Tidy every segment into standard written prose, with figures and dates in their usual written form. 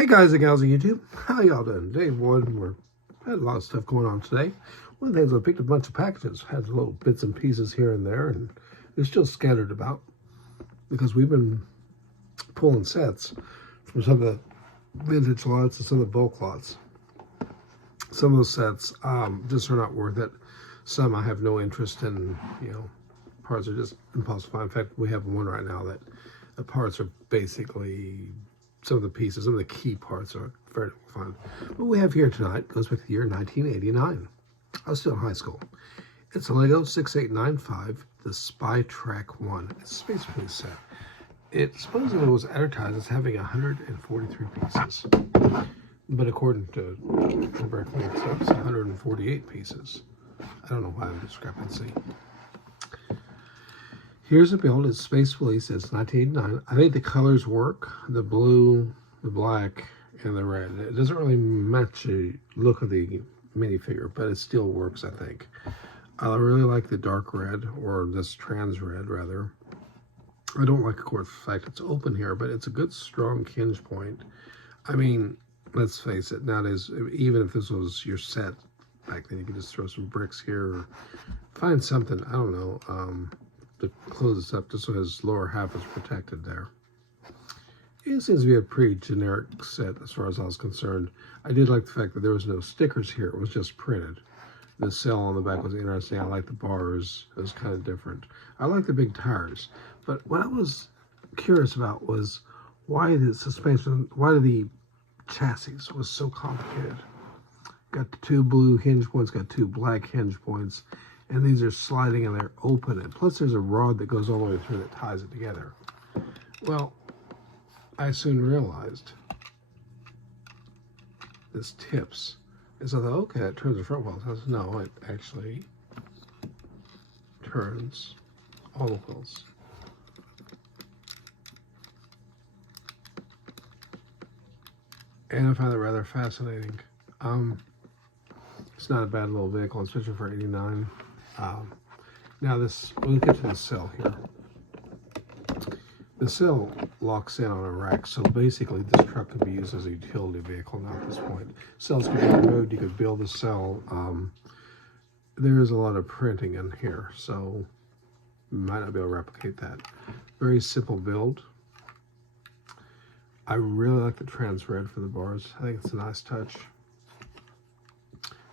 Hey guys and gals on YouTube, how y'all doing? Day one, we had a lot of stuff going on today. One of the things, I picked up a bunch of packages, had little bits and pieces here and there, and they're still scattered about because we've been pulling sets from some of the vintage lots and some of the bulk lots. Some of those sets just are not worth it. Some I have no interest in, parts are just impossible to find. In fact, we have one right now that the parts are basically, some of the pieces, some of the key parts are very fun. What we have here tonight goes back to the year 1989. I was still in high school. It's a Lego 6895, the Spy-Trak I. It's a Space Police set. It supposedly was advertised as having 143 pieces. But according to correctly, it's 148 pieces. I don't know why the discrepancy. Here's a build. It's Space Police. It's 1989. I think the colors work. The blue, the black, and the red. It doesn't really match the look of the minifigure, but it still works, I think. I really like the dark red, or this trans red, rather. I don't like, of course, the fact it's open here, but it's a good, strong hinge point. I mean, let's face it, nowadays, even if this was your set back then, you could just throw some bricks here or find something, I don't know, to close this up just so his lower half is protected there. It seems to be a pretty generic set as far as I was concerned. I did like the fact that there was no stickers here. It was just printed. The cell on the back was interesting. I like the bars. It was kind of different. I like the big tires. But what I was curious about was why the suspension, why the chassis was so complicated. Got the two blue hinge points, got two black hinge points, and these are sliding and they're open. And plus there's a rod that goes all the way through that ties it together. Well, I soon realized this tips. And so I thought, okay, it turns the front wheels. I said, no, it actually turns all the wheels. And I find it rather fascinating. It's not a bad little vehicle, especially for 89. Now we'll get to the cell here. The cell locks in on a rack, so basically this truck could be used as a utility vehicle now at this point. Cells can be removed, you could build a cell. There is a lot of printing in here, so you might not be able to replicate that. Very simple build. I really like the trans red for the bars. I think it's a nice touch.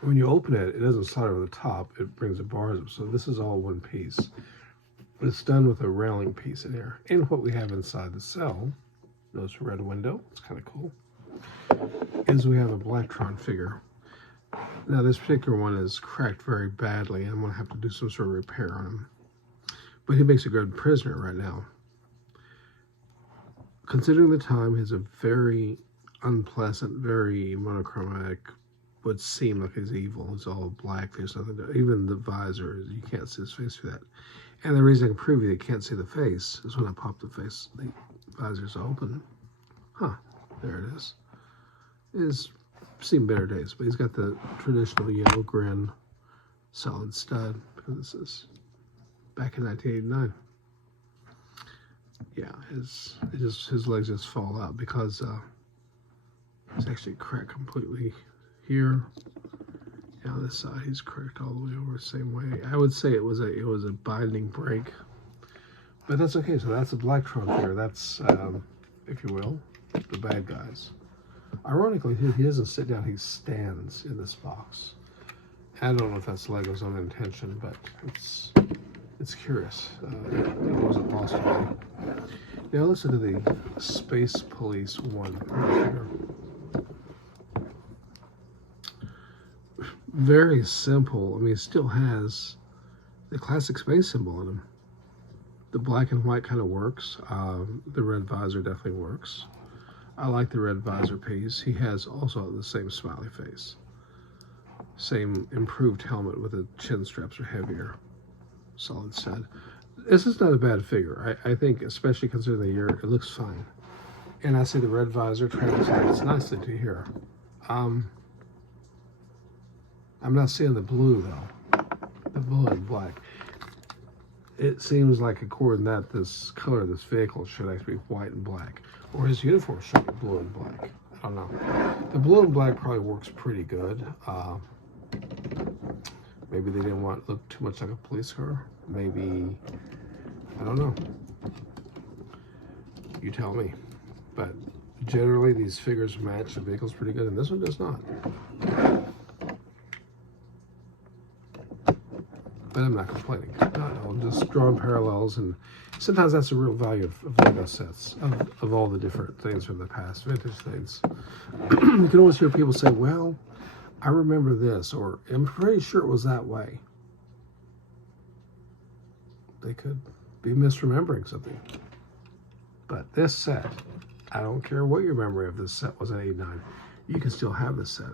When you open it, it doesn't slide over the top. It brings the bars up. So this is all one piece. But it's done with a railing piece in here. And what we have inside the cell, notice a red window. It's kind of cool. Is we have a Blacktron figure. Now this particular one is cracked very badly. And I'm going to have to do some sort of repair on him. But he makes a good prisoner right now. Considering the time, he's a very unpleasant, very monochromatic, would seem like he's evil. It's all black. There's nothing to, even the visor, you can't see his face through that. And the reason I can prove you can't see the face is when I pop the face, the visor's open. Huh, there it is. It's seen better days, but he's got the traditional yellow grin, solid stud, because this is back in 1989. Yeah, his legs just fall out because it's actually cracked completely here. And on this side, he's cracked all the way over the same way. I would say it was a binding break, but that's okay. So that's a Blacktron here. That's, if you will, the bad guys. Ironically, he doesn't sit down; he stands in this box. I don't know if that's Lego's own intention, but it's curious. It wasn't lost to me. Now listen to the Space Police 1. Very simple. I mean, it still has the classic space symbol in him. The black and white kind of works. The red visor definitely works. I like the red visor piece. He has also the same smiley face. Same improved helmet with the chin straps are heavier. Solid stud. This is not a bad figure. I think, especially considering the year, it looks fine. And I see the red visor translates nicely to here. I'm not seeing the blue though. The blue and black. It seems like according to that, this color of this vehicle should actually be white and black. Or his uniform should be blue and black. I don't know. The blue and black probably works pretty good. Maybe they didn't want it to look too much like a police car. Maybe, I don't know. You tell me. But generally these figures match the vehicles pretty good, and this one does not. But I'm not complaining. I'm just drawing parallels, and sometimes that's the real value of Lego sets, of all the different things from the past, vintage things. You can always hear people say, well, I remember this, or I'm pretty sure it was that way. They could be misremembering something. But this set, I don't care what your memory of this set was in '89, you can still have this set.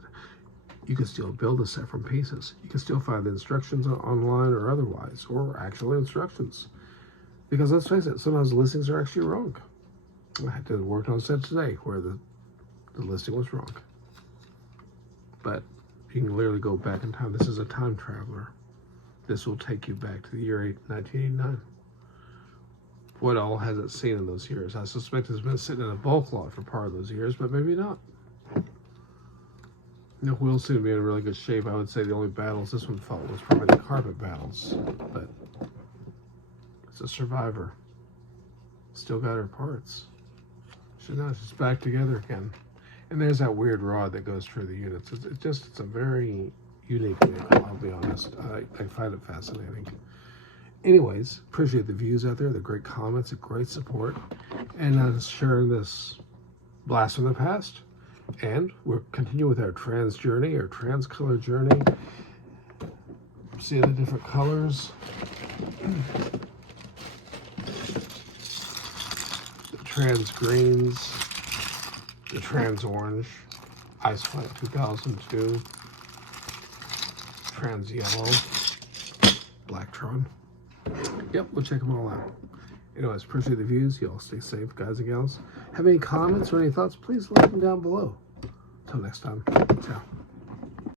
You can still build a set from pieces. You can still find the instructions online or otherwise, or actual instructions. Because let's face it, sometimes the listings are actually wrong. I had to work on a set today where the listing was wrong. But you can literally go back in time. This is a time traveler. This will take you back to the year 1989. What all has it seen in those years? I suspect it's been sitting in a bulk lot for part of those years, but maybe not. The wheels seem to be in really good shape. I would say the only battles this one fought was probably the carpet battles, but it's a survivor. Still got her parts. She's back together again. And there's that weird rod that goes through the units. It's a very unique vehicle, I'll be honest. I find it fascinating. Anyways, appreciate the views out there, the great comments, the great support, and sharing this blast from the past. And we're continuing with our trans journey, our trans color journey. See the different colors. The trans greens, the trans orange, Ice Flight 2002, trans yellow, Blacktron. Yep, we'll check them all out. Anyways, appreciate the views. Y'all stay safe, guys and gals. Have any comments or any thoughts, please leave them down below. Until next time, ciao.